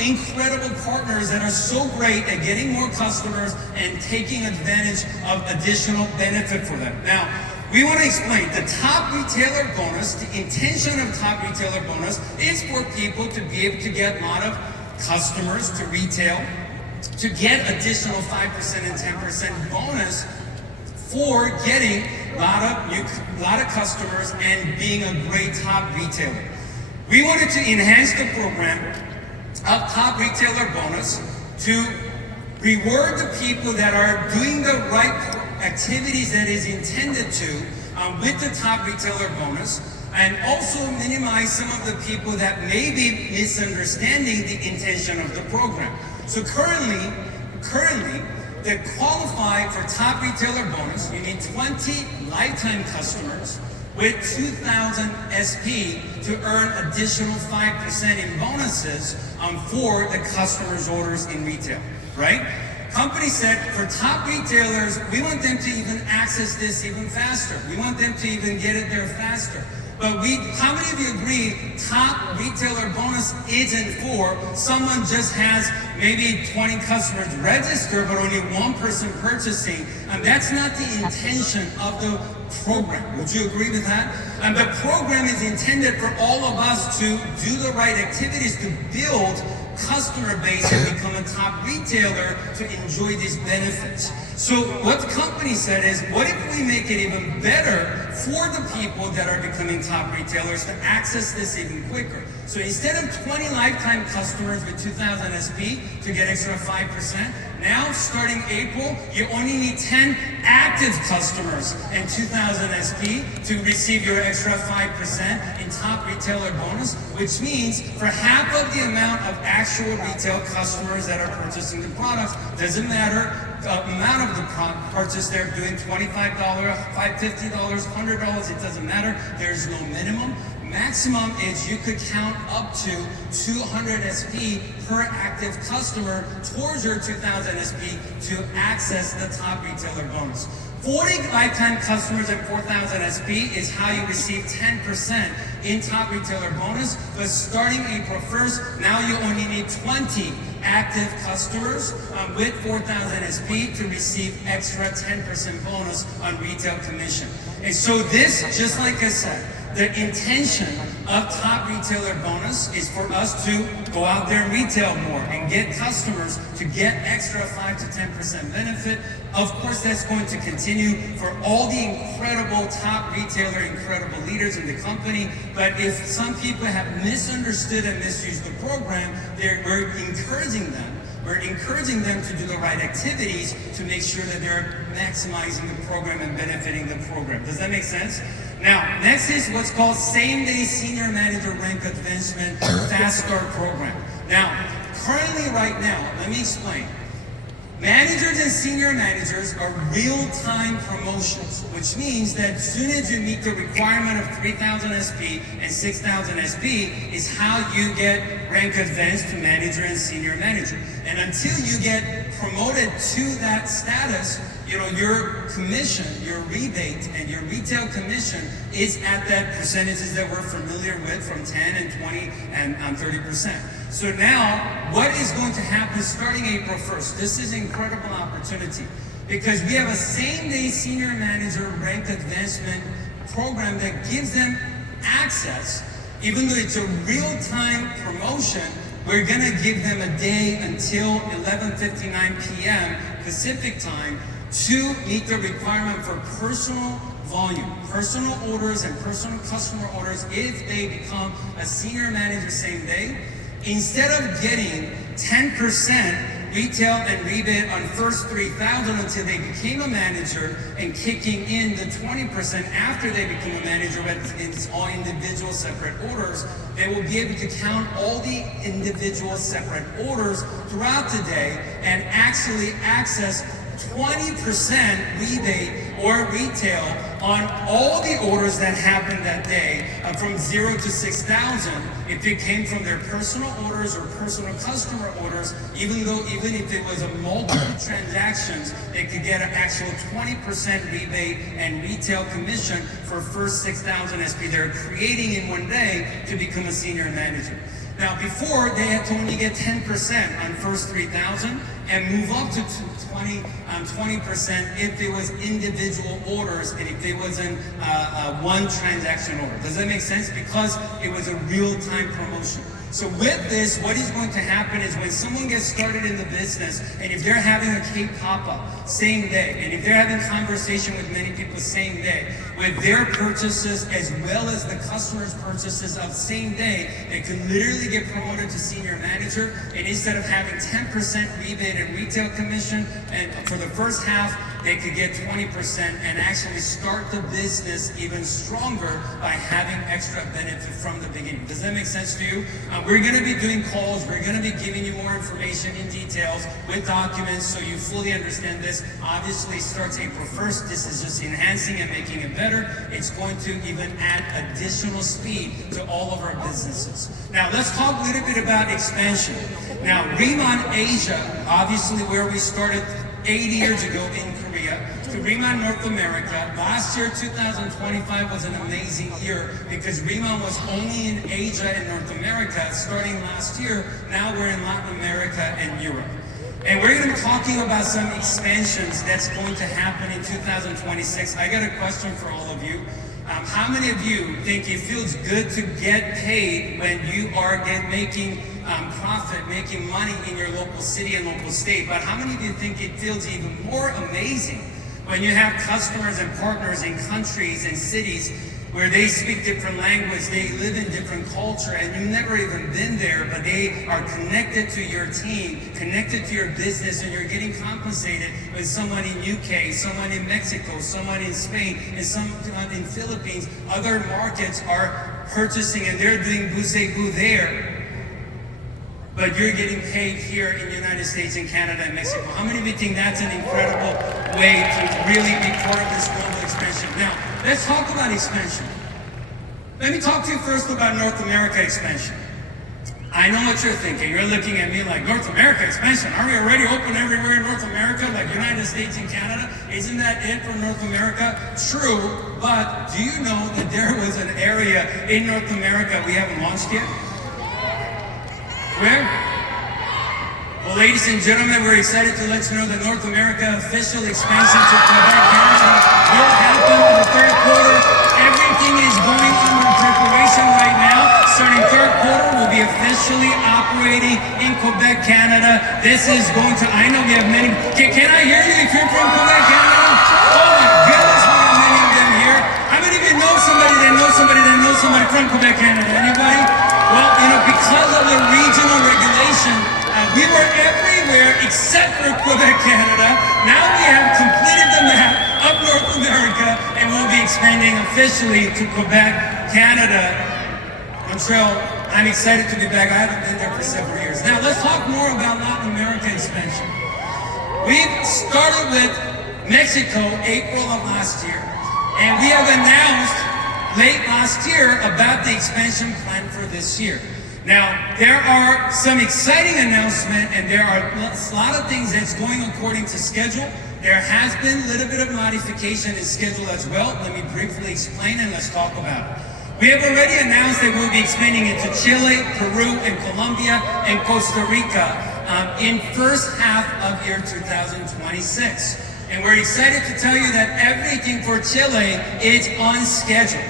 incredible partners that are so great at getting more customers and taking advantage of additional benefit for them. Now, we want to explain the top retailer bonus. The intention of top retailer bonus is for people to be able to get a lot of customers to retail, to get additional 5% and 10% bonus for getting a lot of customers and being a great top retailer. We wanted to enhance the program of top retailer bonus to reward the people that are doing the right activities that is intended to with the top retailer bonus, and also minimize some of the people that may be misunderstanding the intention of the program. So currently, to qualify for top retailer bonus, you need 20 lifetime customers with 2,000 SP to earn additional 5% in bonuses for the customers' orders in retail, right? Company said for top retailers, we want them to even access this even faster. We want them to even get it there faster. But how many of you agree top retailer bonus isn't for someone just has maybe 20 customers register but only one person purchasing? And that's not the intention of the program. Would you agree with that? And the program is intended for all of us to do the right activities to build customer base and become a top retailer to enjoy these benefits. So what the company said is, what if we make it even better for the people that are becoming top retailers to access this even quicker? So instead of 20 lifetime customers with 2,000 SP to get extra 5%, now starting April, you only need 10 active customers and 2,000 SP to receive your extra 5% in top retailer bonus, which means for half of the amount of actual retail customers that are purchasing the products, doesn't matter the amount of the purchase they're doing, $25, $50, $100, it doesn't matter. There's no minimum. Maximum is you could count up to 200 SP per active customer towards your 2,000 SP to access the top retailer bonus. 40 lifetime customers at 4,000 SP is how you receive 10% in top retailer bonus, but starting April 1st, now you only need 20 active customers with 4,000 SP to receive extra 10% bonus on retail commission. And so this, just like I said, the intention of top retailer bonus is for us to go out there and retail more and get customers to get extra 5 to 10% benefit. Of course, that's going to continue for all the incredible top retailer, incredible leaders in the company. But if some people have misunderstood and misused the program, we're encouraging them. We're encouraging them to do the right activities to make sure that they're maximizing the program and benefiting the program. Does that make sense? Now, next is what's called Same-Day Senior Manager Rank Advancement Fast Start Program. Now, currently right now, let me explain. Managers and senior managers are real-time promotions, which means that as soon as you meet the requirement of 3,000 SP and 6,000 SP is how you get rank advanced to manager and senior manager. And until you get promoted to that status, your commission, your rebate, and your retail commission is at that percentages that we're familiar with from 10 and 20 and 30%. So now, what is going to happen starting April 1st? This is an incredible opportunity because we have a same-day senior manager rank advancement program that gives them access, even though it's a real-time promotion. We're gonna give them a day until 11:59 p.m. Pacific time to meet the requirement for personal volume, personal orders and personal customer orders if they become a senior manager same day. Instead of getting 10% retail and rebate on first 3,000 until they became a manager and kicking in the 20% after they become a manager, but it's all individual separate orders, they will be able to count all the individual separate orders throughout the day and actually access 20% rebate or retail on all the orders that happened that day from 0 to 6,000 if it came from their personal orders or personal customer orders, even if it was a multiple transactions, they could get an actual 20% rebate and retail commission for first 6,000 SP they're creating in one day to become a senior manager. Now before, they had to only get 10% on first 3,000 and move up to 20% if it was individual orders and if it wasn't one transaction order. Does that make sense? Because it was a real-time promotion. So with this, what is going to happen is when someone gets started in the business, and if they're having a cake pop-up same day, and if they're having conversation with many people same day, with their purchases as well as the customer's purchases of same day, they can literally get promoted to senior manager, and instead of having 10% rebate and retail commission, and for the first half, they could get 20% and actually start the business even stronger by having extra benefit from the beginning. Does that make sense to you? We're going to be doing calls. We're going to be giving you more information in details with documents so you fully understand this. Obviously, starts April 1st. This is just enhancing and making it better. It's going to even add additional speed to all of our businesses. Now, let's talk a little bit about expansion. Now, Reman Asia, obviously where we started 80 years ago in Korea, to Reman North America. Last year, 2025, was an amazing year because Reman was only in Asia and North America starting last year. Now we're in Latin America and Europe. And we're going to be talking about some expansions that's going to happen in 2026. I got a question for all of you. How many of you think it feels good to get paid when you are making profit, making money in your local city and local state. But how many of you think it feels even more amazing when you have customers and partners in countries and cities where they speak different language, they live in different culture, and you've never even been there, but they are connected to your team, connected to your business, and you're getting compensated with someone in UK, someone in Mexico, someone in Spain, and someone in Philippines. Other markets are purchasing and they're doing boo there, but you're getting paid here in the United States and Canada and Mexico. How many of you think that's an incredible way to really be part of this global expansion? Now, let's talk about expansion. Let me talk to you first about North America expansion. I know what you're thinking. You're looking at me like, North America expansion? Are we already open everywhere in North America, like United States and Canada? Isn't that it for North America? True, but do you know that there was an area in North America we haven't launched yet? Where? Well, ladies and gentlemen, we're excited to let you know that North America official expansion to Quebec, Canada will happen in the third quarter. Everything is going under preparation right now. Starting third quarter, we'll be officially operating in Quebec, Canada. This is going to, I know we have many, can I hear you if you're from Quebec, Canada? Oh my goodness, we have many of them here. How many of you know somebody that knows somebody that knows somebody from Quebec, Canada? Anybody? Well, because of the regional regulation, we were everywhere except for Quebec, Canada. Now we have completed the map of North America, and we'll be expanding officially to Quebec, Canada. Montreal, I'm excited to be back. I haven't been there for several years. Now let's talk more about Latin America expansion. We've started with Mexico April of last year, and we have announced late last year about the expansion plan for this year. Now, there are some exciting announcements, and there are a lot of things that's going according to schedule. There has been a little bit of modification in schedule as well. Let me briefly explain and let's talk about it. We have already announced that we'll be expanding into Chile, Peru, and Colombia, and Costa Rica in first half of year 2026. And we're excited to tell you that everything for Chile is on schedule.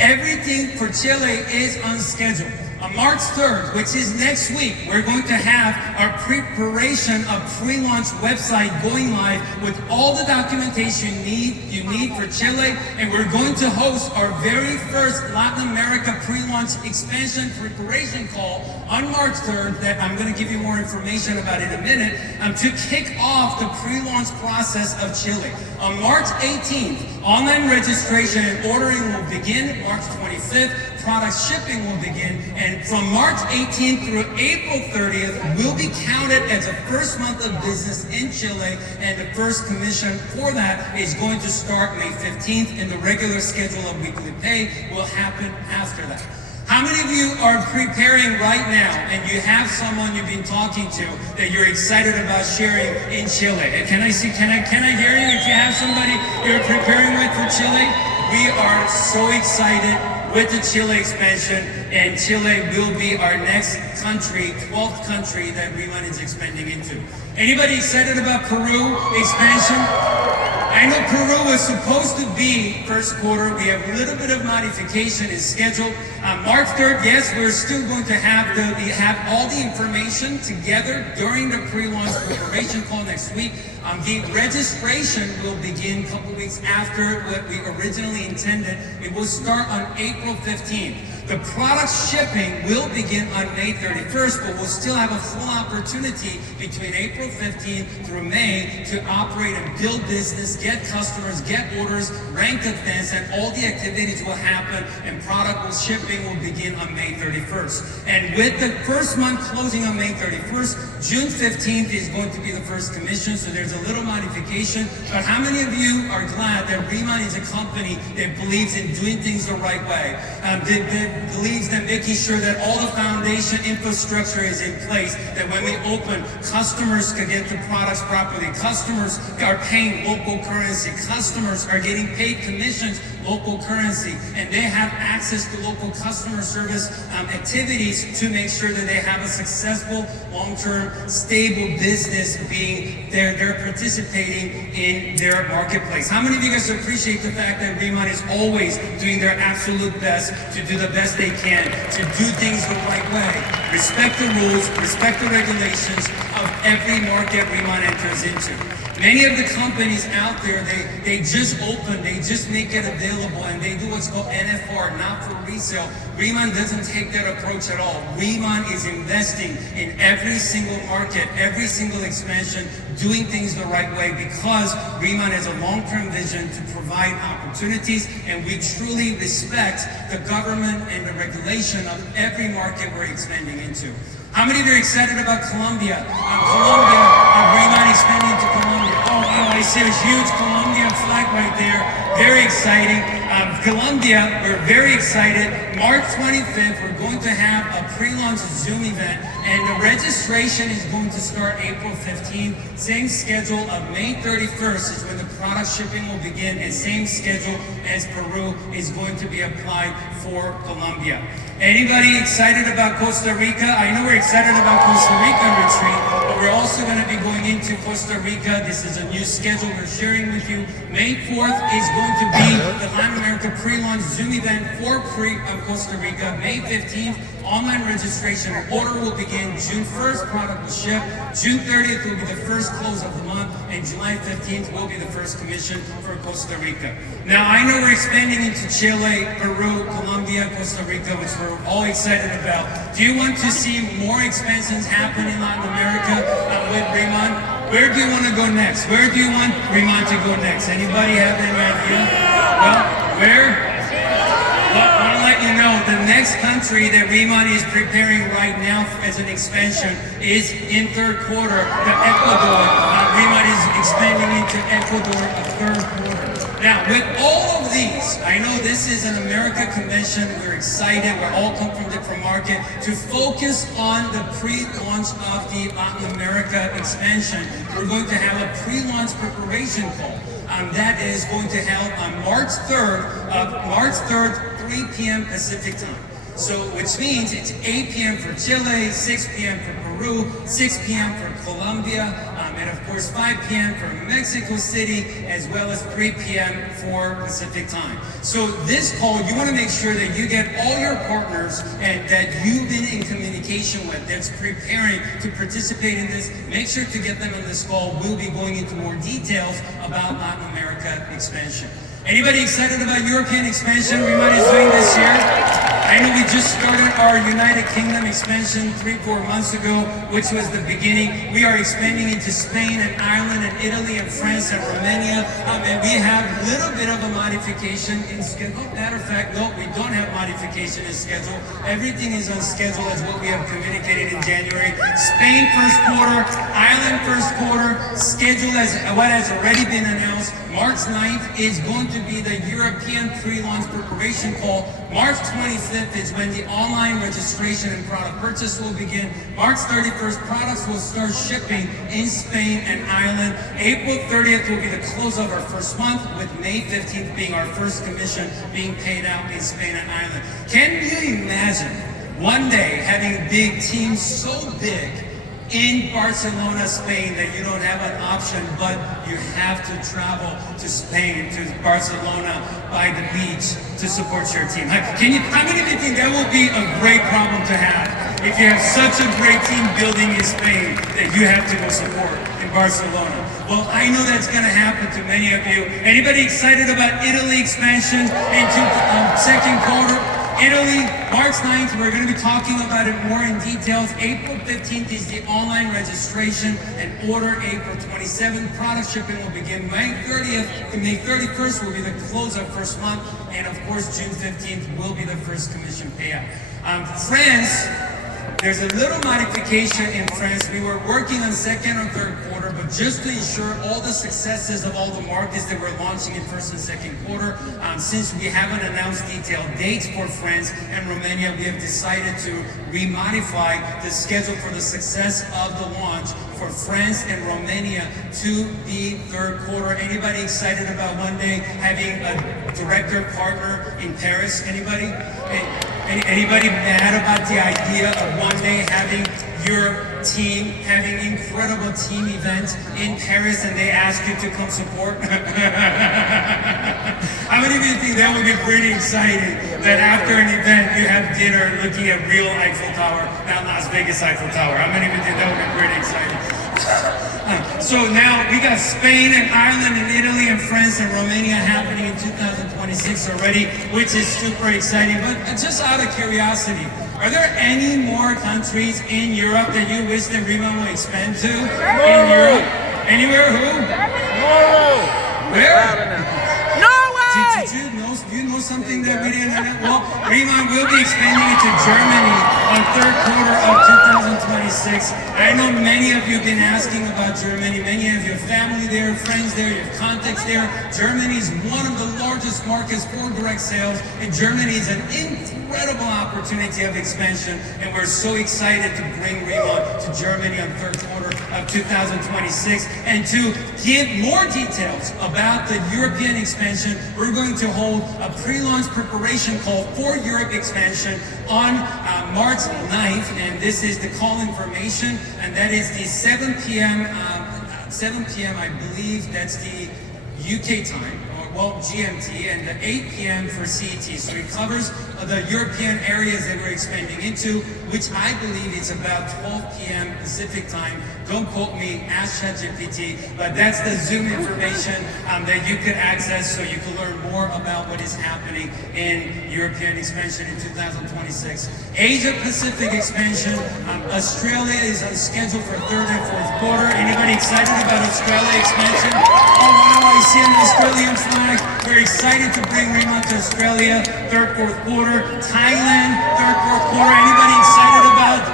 Everything for Chile is on schedule. On March 3rd, which is next week, we're going to have our preparation of pre-launch website going live with all the documentation you need for Chile, and we're going to host our very first Latin America pre-launch expansion preparation call on March 3rd that I'm going to give you more information about in a minute to kick off the pre-launch process of Chile. On March 18th, online registration and ordering will begin. March 25th, product shipping will begin, and from March 18th through April 30th will be counted as the first month of business in Chile, and the first commission for that is going to start May 15th, and the regular schedule of weekly pay will happen after that. How many of you are preparing right now and you have someone you've been talking to that you're excited about sharing in Chile? And can I hear you if you have somebody you're preparing with for Chile? We are so excited with the Chile expansion, and Chile will be our next country, 12th country that Reman is expanding into. Anybody excited about Peru expansion? I know Peru was supposed to be first quarter. We have a little bit of modification in schedule. March 3rd, yes, we're still going to have all the information together during the pre-launch preparation call next week. The registration will begin a couple weeks after what we originally intended. It will start on April 15th. The product shipping will begin on May 31st, but we'll still have a full opportunity between April 15th through May to operate and build business, get customers, get orders, rank events, and all the activities will happen, and shipping will begin on May 31st. And with the first month closing on May 31st, June 15th is going to be the first commission, so there's a little modification. But how many of you are glad that Reman is a company that believes in doing things the right way? That believes in making sure that all the foundation infrastructure is in place, that when we open, customers can get the products properly, customers are paying local currency, customers are getting paid commissions local currency, and they have access to local customer service activities to make sure that they have a successful, long-term, stable business being they're participating in their marketplace. How many of you guys appreciate the fact that Reman is always doing their absolute best to do the best best they can to do things the right way. Respect the rules, respect the regulations of every market Reman enters into. Many of the companies out there, they just open, they just make it available, and they do what's called NFR, not for resale. Reman doesn't take that approach at all. Reman is investing in every single market, every single expansion, doing things the right way because Reman has a long-term vision to provide opportunities, and we truly respect the government and the regulation of every market we're expanding into. How many of you are excited about Colombia? Reman expanding to Colombia. Oh, I see a huge Colombian flag right there. Very exciting. Colombia, we're very excited. March 25th, we're going to have a pre-launch Zoom event, and the registration is going to start April 15th. Same schedule of May 31st is when the product shipping will begin, and same schedule as Peru is going to be applied for Colombia. Anybody excited about Costa Rica? I know we're excited about Costa Rica retreat, but we're also going to be going into Costa Rica. This is a new schedule we're sharing with you. May 4th is going to be the Latin America pre-launch Zoom event for Costa Rica. May 15th, online registration and order will begin. June 1st, product will ship. June 30th will be the first close of the month, and July 15th will be the first commission for Costa Rica. Now, I know we're expanding into Chile, Peru, Colombia, Costa Rica, which we're all excited about. Do you want to see more expansions happen in Latin America with Reman? Where do you want to go next? Where do you want Reman to go next? Anybody have any idea? Well, where? Well, I want to let you know the next country that Reman is preparing right now as an expansion is in third quarter, the Ecuador. Reman is expanding into Ecuador in third quarter. Now, with all of these, I know this is an America convention. We're excited. We all come from different markets to focus on the pre-launch of the Latin America expansion. We're going to have a pre-launch preparation call. That is going to help on March 3rd, 3 p.m. Pacific time. So, which means it's 8 p.m. for Chile, 6 p.m. for Peru, 6 p.m. for Colombia, and of course 5 p.m. for Mexico City, as well as 3 p.m. for Pacific time. So this call, you want to make sure that you get all your partners and that you've been in communication with that's preparing to participate in this. Make sure to get them on this call. We'll be going into more details about Latin America expansion. Anybody excited about European expansion Reman is doing this year? I know we just started our United Kingdom expansion 3-4 months ago, which was the beginning. We are expanding into Spain and Ireland and Italy and France and Romania. And we have a little bit of a modification in schedule. Matter of fact, no, we don't have modification in schedule. Everything is on schedule as what we have communicated in January. Spain first quarter, Ireland first quarter, schedule as what has already been announced. March 9th is going to be the European pre-launch preparation call. March 25th is when the online registration and product purchase will begin. March 31st, products will start shipping in Spain and Ireland. April 30th will be the close of our first month, with May 15th being our first commission being paid out in Spain and Ireland. Can you imagine one day having a big team so big in Barcelona, Spain, that you don't have an option, but you have to travel to Spain, to Barcelona, by the beach to support your team? How many of you think that will be a great problem to have? If you have such a great team building in Spain that you have to go support in Barcelona. Well, I know that's going to happen to many of you. Anybody excited about Italy expansion into second quarter? Italy, March 9th, we're going to be talking about it more in details. April 15th is the online registration and order. April 27th, product shipping will begin. May 30th and May 31st will be the close of first month. And of course, June 15th will be the first commission payout. France, there's a little modification in France. We were working on second or third quarter, but just to ensure all the successes of all the markets that we're launching in first and second quarter, since we haven't announced detailed dates for France and Romania, we have decided to remodify the schedule for the success of the launch for France and Romania to be third quarter. Anybody excited about one day having a director partner in Paris? Anybody? Anybody mad about the idea of one day having your team having incredible team events in Paris and they ask you to come support? How many of you think that would be pretty exciting? that after an event you have dinner looking at real Eiffel Tower, not Las Vegas Eiffel Tower. How many of you think that would be pretty exciting? So now we got Spain and Ireland and Italy and France and Romania happening in 2026 already, which is super exciting. But just out of curiosity, are there any more countries in Europe that you wish that Rima will expand to? In Europe? Anywhere? Who? Where? Norway! Do you know something that we didn't know? Well, Rima will be expanding into Germany on third quarter of 2026. I know many of you have been asking about Germany. Many of your family there, friends there, your contacts there. Germany is one of the largest markets for direct sales, and Germany is an incredible opportunity of expansion, and we're so excited to bring Rima to Germany on third quarter of 2026. And to give more details about the European expansion, we're going to hold a pre-launch preparation call for Europe expansion on March 9th, and this is the call information, and that is the 7 p.m. I believe that's the UK time, well, GMT, and the 8 p.m. for CET. So it covers the European areas that we're expanding into, which I believe is about 12 p.m. Pacific time. Don't quote me, ask ChatGPT, but that's the Zoom information that you could access so you can learn more about what is happening in European expansion in 2026. Asia Pacific expansion, Australia is on schedule for third and fourth quarter. Anybody excited about Australia expansion? Oh wow, I see an Australian flag. We're excited to bring Rima to Australia, third, fourth quarter. Thailand, third, fourth quarter. Anybody excited about?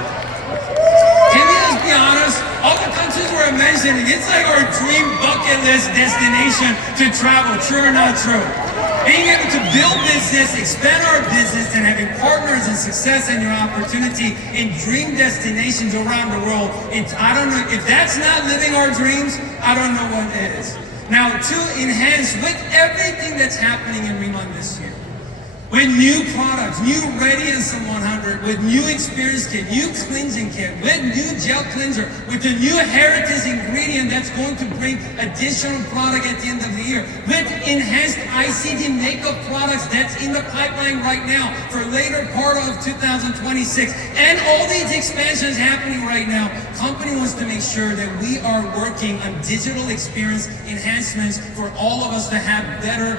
Can we just be honest? All the countries we're mentioning, it's like our dream bucket list destination to travel. True or not true? Being able to build business, expand our business, and having partners and success and your opportunity in dream destinations around the world. I don't know if that's not living our dreams. I don't know what is. Now, to enhance with everything that's happening in Riemann this year, with new products, new Radiance 100, with new Experience Kit, new cleansing kit, with new gel cleanser, with the new heritage ingredient that's going to bring additional product at the end of the year, with enhanced ICD makeup products that's in the pipeline right now for later part of 2026, and all these expansions happening right now. Company wants to make sure that we are working on digital experience enhancements for all of us to have better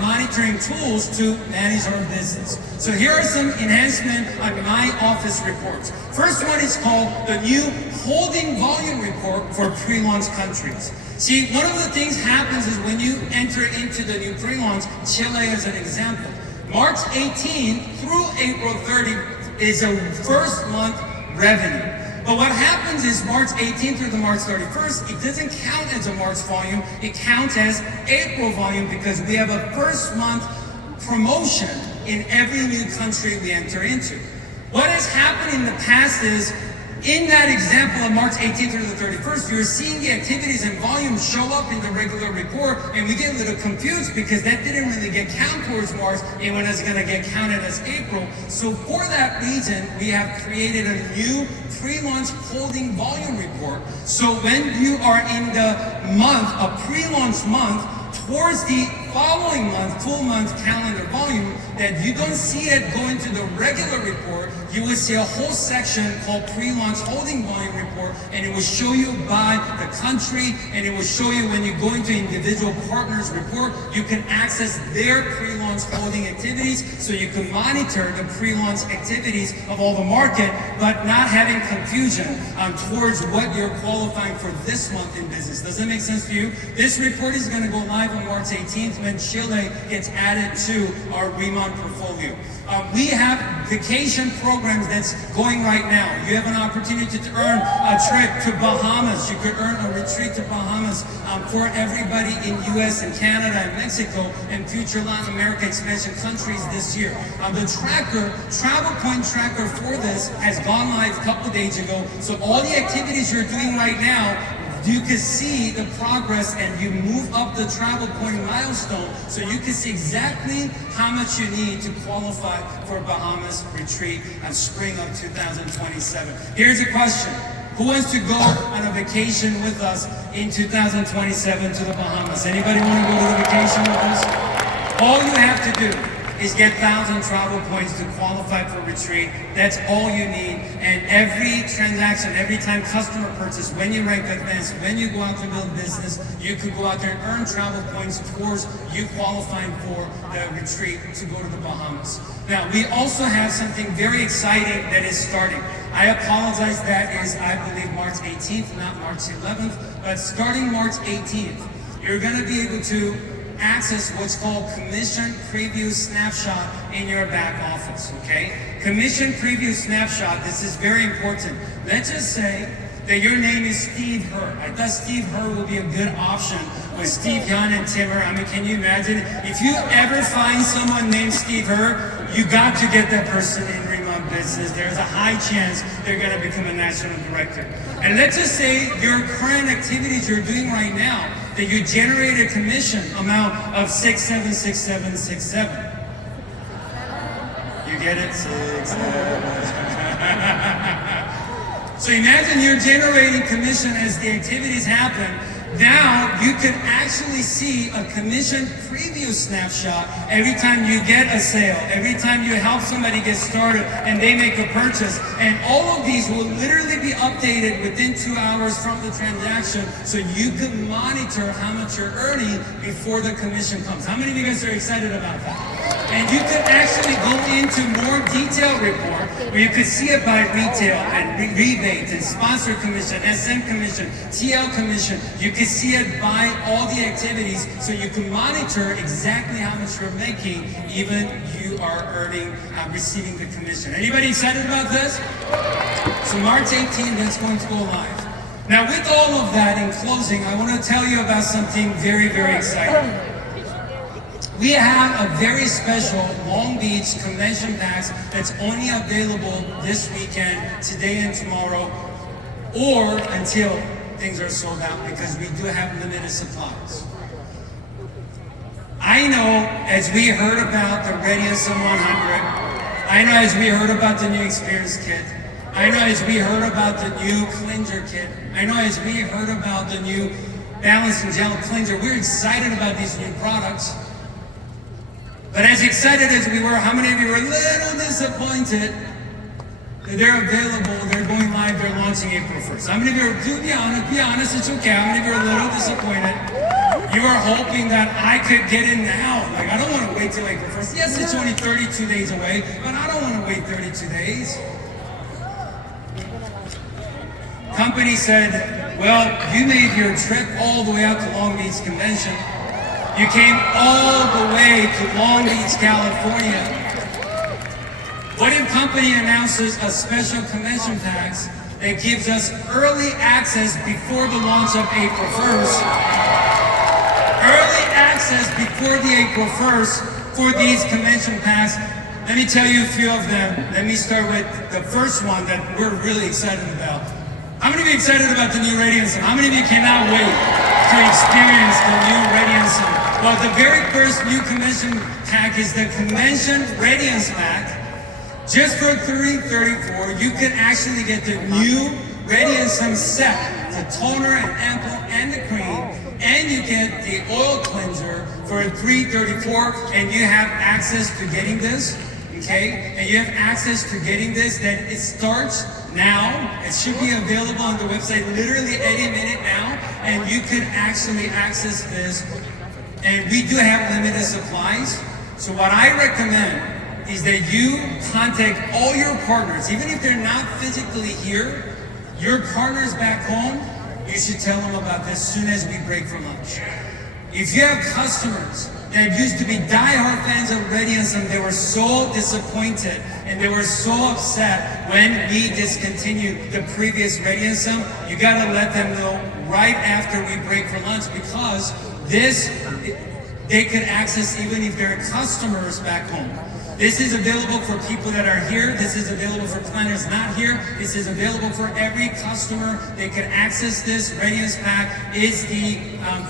monitoring tools to manage our business. So here are some enhancements on my office reports. First one is called the new holding volume report for pre-launch countries. See, one of the things happens is when you enter into the new pre-launch, Chile as an example, March 18th through April 30th is a first month revenue. But what happens is March 18th through the March 31st, it doesn't count as a March volume, it counts as April volume because we have a first month promotion in every new country we enter into. What has happened in the past is, in that example of March 18th through the 31st, you're seeing the activities and volume show up in the regular report, and we get a little confused because that didn't really get counted towards March, and when it's going to get counted as April. So for that reason, we have created a new pre-launch holding volume report. So when you are in the month, a pre-launch month, towards the following month, full month calendar volume, that you don't see it go into the regular report, you will see a whole section called pre-launch holding volume report, and it will show you by the country, and it will show you when you go into individual partners report, you can access their pre-launch holding activities, so you can monitor the pre-launch activities of all the market, but not having confusion towards what you're qualifying for this month in business. Does that make sense to you? This report is going to go live on March 18th when Chile gets added to our Riemann portfolio. We have vacation programs that's going right now. You have an opportunity to earn a trip to Bahamas. You could earn a retreat to Bahamas for everybody in US and Canada and Mexico and future Latin America expansion countries this year. The tracker, travel point tracker for this has gone live a couple days ago. So all the activities you're doing right now, you can see the progress and you move up the travel point milestone so you can see exactly how much you need to qualify for Bahamas retreat in spring of 2027. Here's a question. Who wants to go on a vacation with us in 2027 to the Bahamas? Anybody want to go to the vacation with us? All you have to do is get 1,000 travel points to qualify for retreat. That's all you need. And every transaction, every time customer purchase, when you rank advanced, when you go out to build business, you could go out there and earn travel points towards you qualifying for the retreat to go to the Bahamas. Now, we also have something very exciting that is starting. I apologize, that is, I believe, March 18th, not March 11th, but starting March 18th, you're going to be able to access what's called Commission Preview Snapshot in your back office, okay? Commission Preview Snapshot, this is very important. Let's just say that your name is Steve Herr. I thought Steve Herr would be a good option with Steve Young and Timmer. I mean, can you imagine? If you ever find someone named Steve Herr, you got to get that person in remote business. There's a high chance they're going to become a national director. And let's just say your current activities you're doing right now, that you generate a commission amount of 676767. You get it? 67. So imagine you're generating commission as the activities happen. Now you can actually see a commission preview snapshot every time you get a sale, every time you help somebody get started and they make a purchase. And all of these will literally be updated within 2 hours from the transaction, so you can monitor how much you're earning before the commission comes. How many of you guys are excited about that? And you can actually go into more detailed report where you can see it by retail and rebate and sponsor commission, SM commission, TL commission. You can see it by all the activities, so you can monitor exactly how much you're making, even you are earning, receiving the commission. Anybody excited about this? So March 18th, that's going to go live. Now with all of that, in closing, I want to tell you about something very, very exciting. We have a very special Long Beach convention pass that's only available this weekend, today and tomorrow, or until things are sold out, because we do have limited supplies. I know as we heard about the Readiness 100, I know as we heard about the new Experience Kit, I know as we heard about the new Cleanser Kit, I know as we heard about the new Balance and Gel Cleanser, we're excited about these new products. But as excited as we were, how many of you were a little disappointed that they're available, they're going live, they're launching April 1st? How many of you are, do be honest, it's okay. How many of you are a little disappointed? You are hoping that I could get in now. Like, I don't want to wait till April 1st. Yes, it's only 32 days away, but I don't want to wait 32 days. Company said, well, you made your trip all the way out to Long Beach Convention. You came all the way to Long Beach, California. What if company announces a special convention tax that gives us early access before the launch of April 1st? Early access before the April 1st for these convention packs. Let me tell you a few of them. Let me start with the first one that we're really excited about. How many of you are excited about the new Radiance? How many of you cannot wait to experience the new Radiance? Well, the very first new convention pack is the Convention Radiance Pack. Just for $334, you can actually get the new Radiance set, the toner and ampoule and the cream, and you get the oil cleanser for $334, and you have access to getting this, okay? And you have access to getting this, then it starts now. It should be available on the website literally any minute now, and you can actually access this. And we do have limited supplies. So what I recommend is that you contact all your partners, even if they're not physically here, your partners back home, you should tell them about this as soon as we break for lunch. If you have customers that used to be diehard fans of Radiance and they were so disappointed and they were so upset when we discontinued the previous Radiance, you gotta let them know right after we break for lunch, because this, they could access even if they're customers back home. This is available for people that are here. This is available for planners not here. This is available for every customer. They can access this. Radiance Pack is the,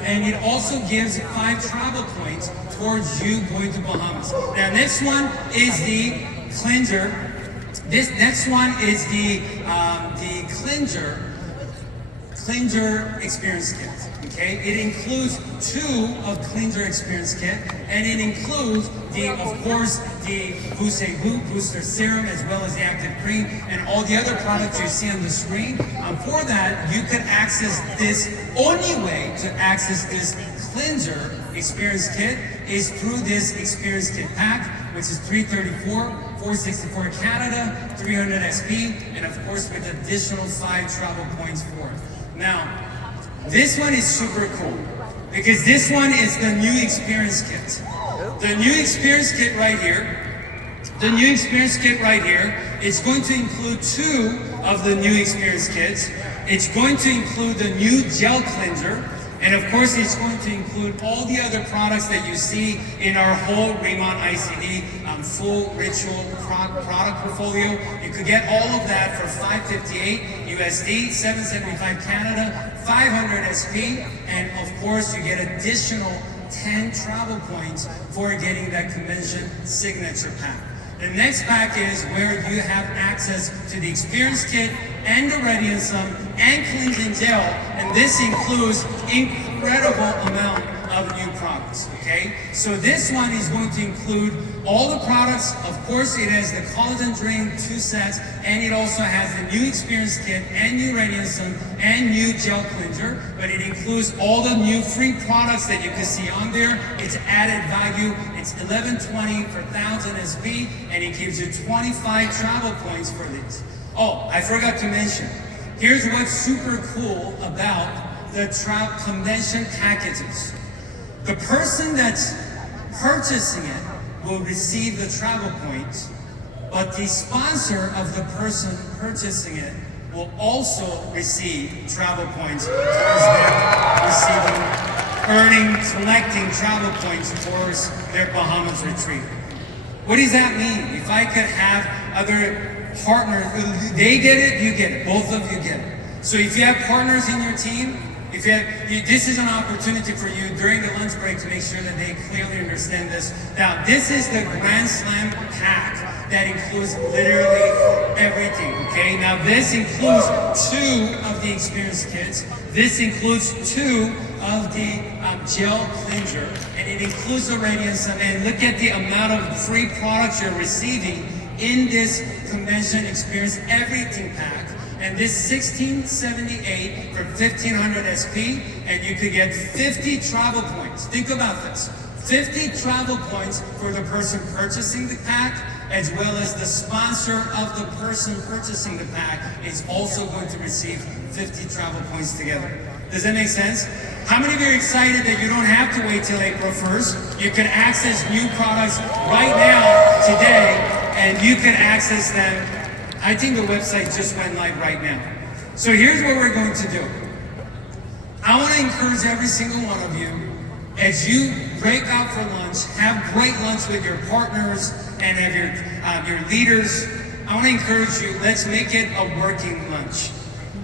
and it also gives 5 travel points towards you going to Bahamas. Now, next one is the cleanser. This next one is the cleanser. Cleanser Experience Kit. Okay, it includes 2 of Cleanser Experience Kit, and it includes of course, the Booster Serum, as well as the Active Cream, and all the other products you see on the screen. For that, you can access this. Only way to access this Cleanser Experience Kit is through this Experience Kit pack, which is $334, $464 Canada, 300 SP, and of course with additional 5 travel points for it. Now, this one is super cool because this one is the new Experience Kit. The new Experience Kit right here, is going to include 2 of the new Experience Kits. It's going to include the new gel cleanser, and of course it's going to include all the other products that you see in our whole Raymond ICD full ritual product portfolio. You could get all of that for $558 USD, $775 Canada, 500 SP, and of course you get additional 10 travel points for getting that convention signature pack. The next pack is where you have access to the Experience Kit and the Ready and Some and Cleansing Gel, and this includes incredible amount of new products, okay? So this one is going to include all the products. Of course, it has the collagen drain 2 sets, and it also has the new Experience Kit and new Radiant Sun and new gel cleanser, but it includes all the new free products that you can see on there. It's added value. It's $11.20 for 1,000 SP, and it gives you 25 travel points for this. Oh, I forgot to mention, here's what's super cool about the convention packages. The person that's purchasing it will receive the travel points, but the sponsor of the person purchasing it will also receive travel points towards them collecting travel points towards their Bahamas retreat. What does that mean? If I could have other partners, they get it, you get it, both of you get it. So if you have partners in your team, this is an opportunity for you during the lunch break to make sure that they clearly understand this. Now, this is the Grand Slam pack that includes literally everything, okay? Now, this includes 2 of the Experience Kits. This includes 2 of the gel cleanser, and it includes the Radiant Sun. And look at the amount of free products you're receiving in this convention experience everything pack. And this $1678 for 1,500 SP, and you could get 50 travel points. Think about this. 50 travel points for the person purchasing the pack, as well as the sponsor of the person purchasing the pack is also going to receive 50 travel points together. Does that make sense? How many of you are excited that you don't have to wait till April 1st? You can access new products right now, today, and you can access them. I think the website just went live right now. So here's what we're going to do. I want to encourage every single one of you, as you break out for lunch, have great lunch with your partners and have your leaders. I want to encourage you, let's make it a working lunch.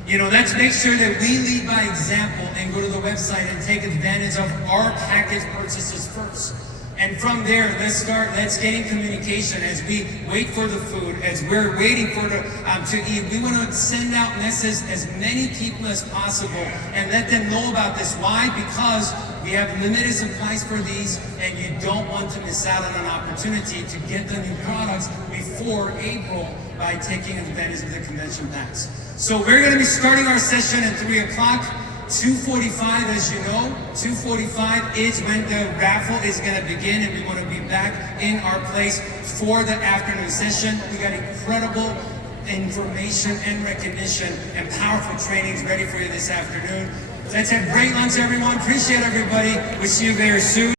You know, let's make sure that we lead by example and go to the website and take advantage of our package purchases first. And from there, let's get in communication as we wait for the food, as we're waiting for to eat. We want to send out messages as many people as possible and let them know about this. Why? Because we have limited supplies for these, and you don't want to miss out on an opportunity to get the new products before April by taking advantage of the convention packs. So we're going to be starting our session at 3 o'clock. 2:45, as you know, 2:45 is when the raffle is going to begin, and we want to be back in our place for the afternoon session. We got incredible information and recognition and powerful trainings ready for you this afternoon. Let's have great lunch, everyone. Appreciate everybody. We'll see you very soon.